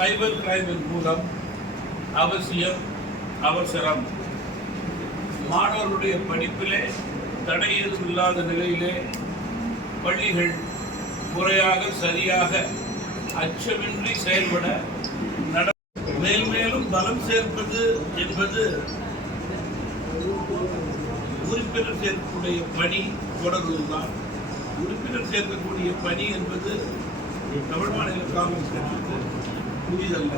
சைபர் கிரைமின் மூலம் அவசியம் அவசரம். மாணவர்களுடைய படிப்பிலே தடையில் இல்லாத நிலையிலே பள்ளிகள் முறையாக சரியாக அச்சமின்றி செயல்பட நட மேல் மேலும் பலம் சேர்ப்பது என்பது உறுப்பினர் சேர்க்கக்கூடிய பணி தொடர்வதுதான் உறுப்பினர் சேர்க்கக்கூடிய பணி என்பது தமிழ் மாநில காங்கிரஸ் கட்சிக்கு புதிதல்ல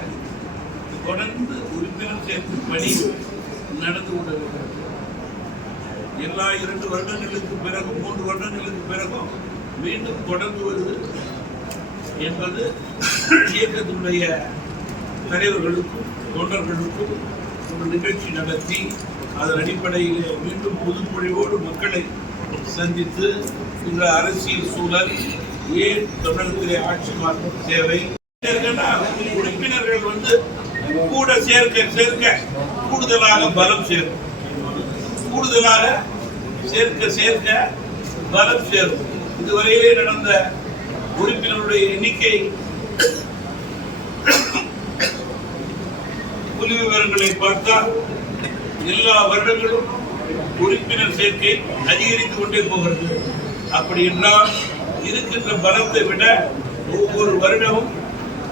தொடர்ந்து உறுப்பினர் சேர்க்கும் பணி நடந்து கொண்டிருக்கிறது. எல்லா இரண்டு வருடங்களுக்கு பிறகும் மூன்று வருடங்களுக்கு பிறகும் மீண்டும் தொடங்குவது என்பது இயக்கத்தினுடைய தலைவர்களுக்கும் தொண்டர்களுக்கும் ஒரு நிகழ்ச்சி நடத்தி அதன் அடிப்படையிலே மீண்டும் புதுப்பொழிவோடு மக்களை சந்தித்து இந்த அரசியல் சூழல் ஏன் தமிழகத்திலே ஆட்சி மாற்றம் தேவை? உறுப்பினர்கள் வந்து கூட சேர்க்க சேர்க்க கூடுதலாக பலம் சேரும். கூடுதலாக சேர்க்க சேர்க்க பலம் சேரும். இதுவரையிலே நடந்த உறுப்பினருடைய எண்ணிக்கை புலி விவரங்களை பார்த்தால் எல்லா வருடங்களும் உறுப்பினர் சேர்க்கை அதிகரித்துக் கொண்டே போகிறது. அப்படி என்றால் இருக்கின்ற பலத்தை விட ஒவ்வொரு வருடமும்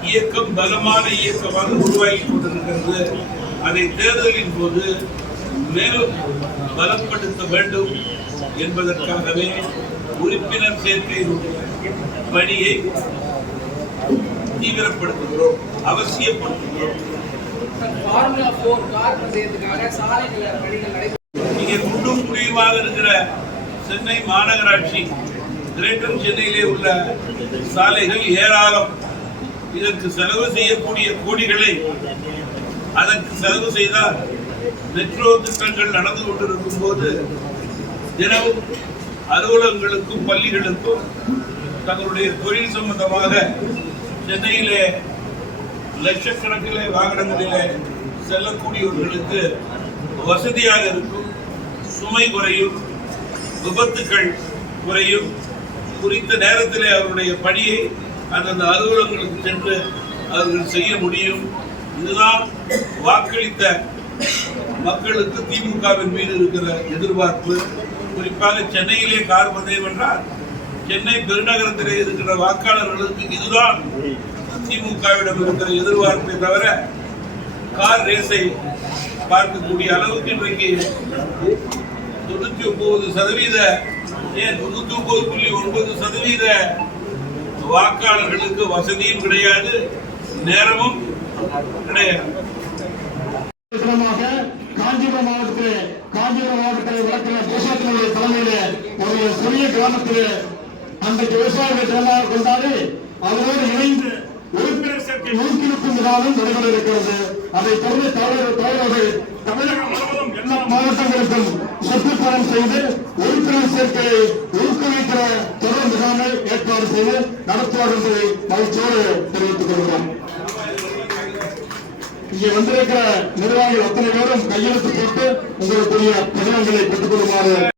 இயக்கம் பலமான இயக்கமாக உருவாகி கொண்டிருக்கிறது. அதை தேர்தலின் போது மேலும் பலப்படுத்த வேண்டும் என்பதற்காகவே உறுப்பினர் சேர்க்கையினுடைய பணியை தீவிரப்படுத்துகிறோம் அவசியப்படுத்துகிறோம். இங்கே குண்டும் குழியுமாக இருக்கிற சென்னை மாநகராட்சி கிரேட்டர் சென்னையிலே உள்ள சாலைகள் ஏராளம். இதற்கு செலவு செய்யக்கூடிய கோடிகளை அதற்கு செலவு செய்தால் மெட்ரோ திட்டங்கள் நடந்து கொண்டிருக்கும் போது தினமும் அலுவலகங்களுக்கும் பள்ளிகளுக்கும் தங்களுடைய தொழில் சம்பந்தமாக சென்னையிலே லட்சக்கணக்கிலே வாகனங்களிலே செல்லக்கூடியவர்களுக்கு வசதியாக இருக்கும். சுமை குறையும் விபத்துக்கள் குறையும். குறித்த நேரத்திலே அவருடைய பணியை அந்தந்த அலுவலகங்களுக்கு சென்று அவர்கள் செய்ய முடியும். இதுதான் வாக்களித்த மக்களுக்கு திமுகவின் மீது இருக்கிற எதிர்பார்ப்பு. குறிப்பாக சென்னையிலே கார் பந்தயம் என்றால் சென்னை பெருநகரத்திலே இருக்கிற வாக்காளர்களுக்கு இதுதான் திமுகவிடம் இருக்கிற எதிர்பார்ப்பை தவிர கார் ரேஸை பார்க்கக்கூடிய அளவுக்கு இன்றைக்கு தொண்ணூத்தி ஒன்பது சதவீத ஏன் தொண்ணூத்தி ஒன்பது புள்ளி ஒன்பது சதவீத வாக்காளர்களுக்கு வசதியும் கிடையாது நேரமும் கிடையாது. காஞ்சிபுரம் மாவட்டத்திலே காஞ்சிபுரம் மாவட்டத்தில் வளர்க்கிற தேசத்தினுடைய தலைமையிலே ஒரு சிறிய கிராமத்திலே அன்றைக்கு விவசாயிகள் தினமாக கொண்டாடி அவரோடு இணைந்து உறுப்பினர் சேர்க்கை நூற்றிருக்கும் விழாவும் நடைபெற இருக்கிறது அதை தொடர்ந்து தலைவர் தலைவர்கள் தமிழகம் முழுவதும் எல்லா மாவட்டங்களுக்கும் சுற்றுப்பயணம் செய்து உறுப்பினர் சேர்க்கையை ஊக்குவிக்கிற தொடர் முகாமை ஏற்பாடு செய்து நடத்துவார் என்பதை மகிழ்ச்சியோடு தெரிவித்துக் கொள்கிறோம். இங்கே வந்திருக்கிற நிர்வாகிகள் அத்தனை பேரும் கையெழுத்து போட்டு உங்களுக்குரிய பதினங்களை பெற்றுக் கொள்ளுமாறு